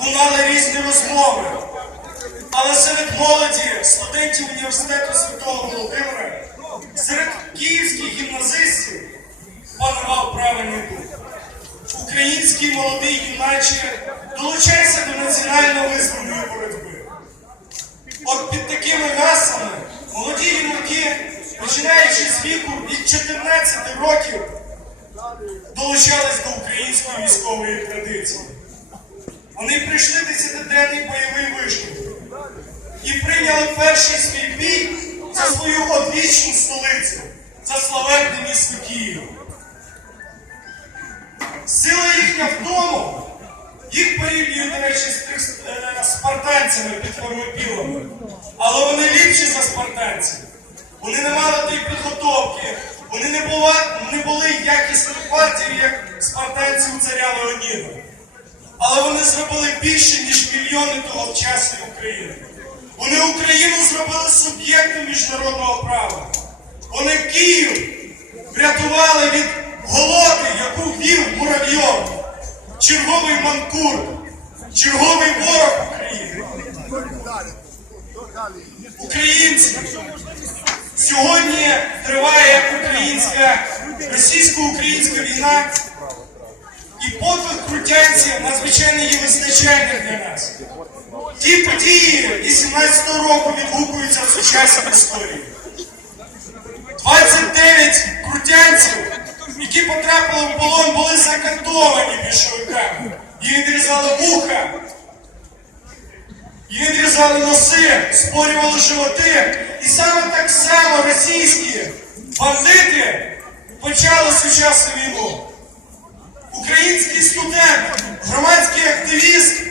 лунали різні розмови. Але серед молоді, студентів університету Святого Володимира, серед київських гімназистів панував правильний дух. Український молодий юначе долучайся до національно-визвольної боротьби. От під такими гаслами молоді юнаки, починаючи з віку від 14 років, долучались до української військової традиції. Вони прийшли десятиденний бойовий вишкіл і прийняли перший свій бій за свою одвічну столицю, за славетне місто Київ. Сила їхня в тому, їх порівнюють, до речі, з е, спартанцями під Фермопілами, але вони ліпші за спартанців. Вони не мали тієї підготовки, вони не, була, не були якісною партією, як спартанці у царя Леоніда. Але вони зробили більше, ніж мільйони тогочасної України. Вони Україну зробили суб'єктом міжнародного права. Вони Київ врятували від голоди, яку вів Муравйов. Черговий манкур, черговий ворог України. Українці. Сьогодні триває українська, російсько-українська війна. І подвиг крутянців надзвичайно є визначальним для нас. Ті події 18-го року відгукуються в сучасній історії. 29 крутянців, які потрапили в полон, були закантовані більшовиками. Їм відрізали вуха, їм відрізали носи, спорювали животи. І саме так само російські бандити почали сучасну війну. Український студент, громадський активіст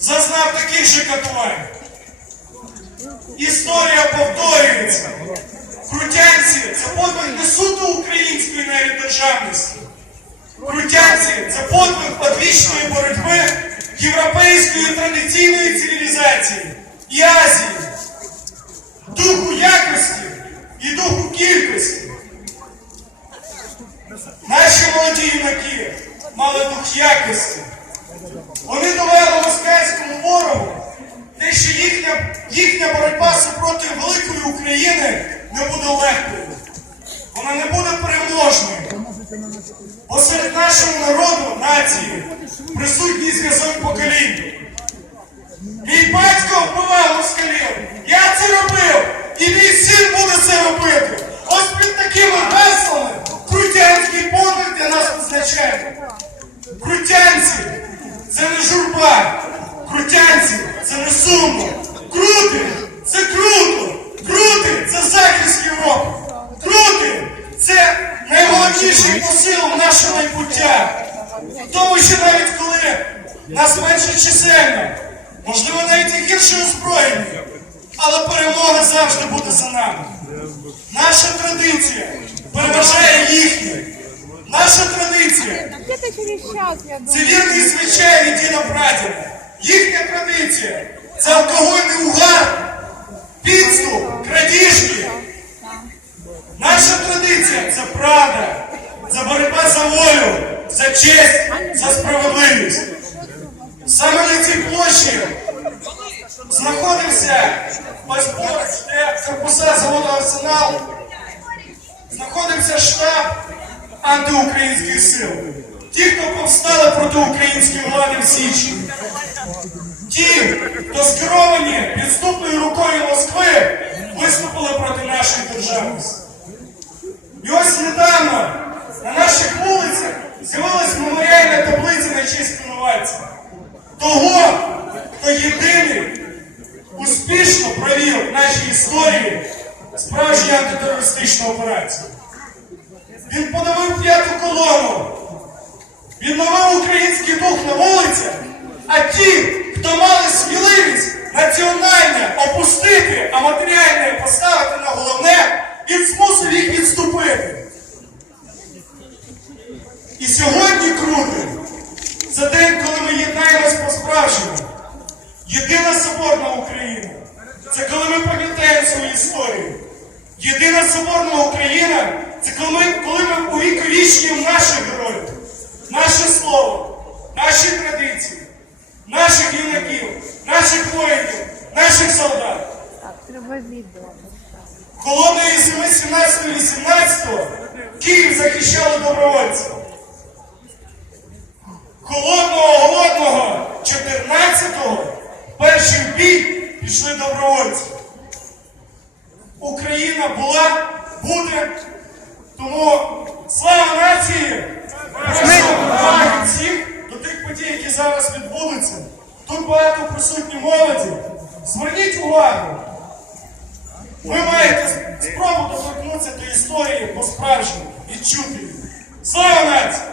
зазнав таких же катувань. Історія повторюється. Крутянці це подвиг не суто української навіть державності. Крутянці це подвиг одвічної боротьби європейської традиційної цивілізації і Азії, духу якості і духу кількості. Наші молоді юнаки мали дух якості. Вони довели москальському ворогу, те, що їхня, їхня боротьба супроти великої України не буде легкою. Вона не буде переможною. Бо нашого народу, нації, присутній зв'язок поколінь. Мій батько вбивав москалів. Я це робив. І мій син буде це робити. Ось під такими гаслами крутянський подвиг для нас визначає. Крутянці це не журба. Крутянці це не сумно. Крути це круто. Крути це захист Європи. Крути це найголовніший посил в наше майбуття. В тому, що навіть коли нас менше чисельно, можливо, навіть і гірше озброєні, але перемога завжди буде за нами. Наша традиція переважає їхню. Наша традиція це вірний звичай від діда прадіда. Їхня традиція це алкогольний угар, підступ, крадіжки. Наша традиція це правда, це боротьба за волю, за честь, за справедливість. Саме на цій площі знаходився де корпуса заводу Арсенал, знаходився штаб антиукраїнських сил. Ті, хто повстали проти української влади в січні. Ті, хто скеровані підступною рукою Москви, виступили проти нашої державності. І ось недавно на наших вулицях з'явилась меморіальна таблиця на честь винуватця. Того, хто єдиний успішно провів в нашій історії справжню антитерористичну операцію. Він подавив п'яту колону, відновив український дух на вулицях, а ті, хто мали сміливість національне опустити, а матеріальне поставити на головне, він змусив їх відступити. І сьогодні крути це день, коли ми єднаємось по-справжньому. Єдина соборна Україна. Це коли ми пам'ятаємо свою історію. Єдина соборна Україна це коли ми, коли ми увіковічнюємо наших героїв, наше слово, наші традиції, наших юнаків, наших воїнів, наших солдат. Так, треба відео. Холодної зими 17-18 Київ захищали добровольці. Холодного голодного 14-го перший бій пішли добровольці. Україна була, буде, тому слава нації! Уваги всіх до тих подій, які зараз відбудуться. Тут багато присутні молоді. Зверніть увагу. Ви маєте спробу доторкнутися до історії по-справжньому і чути. Слава нації!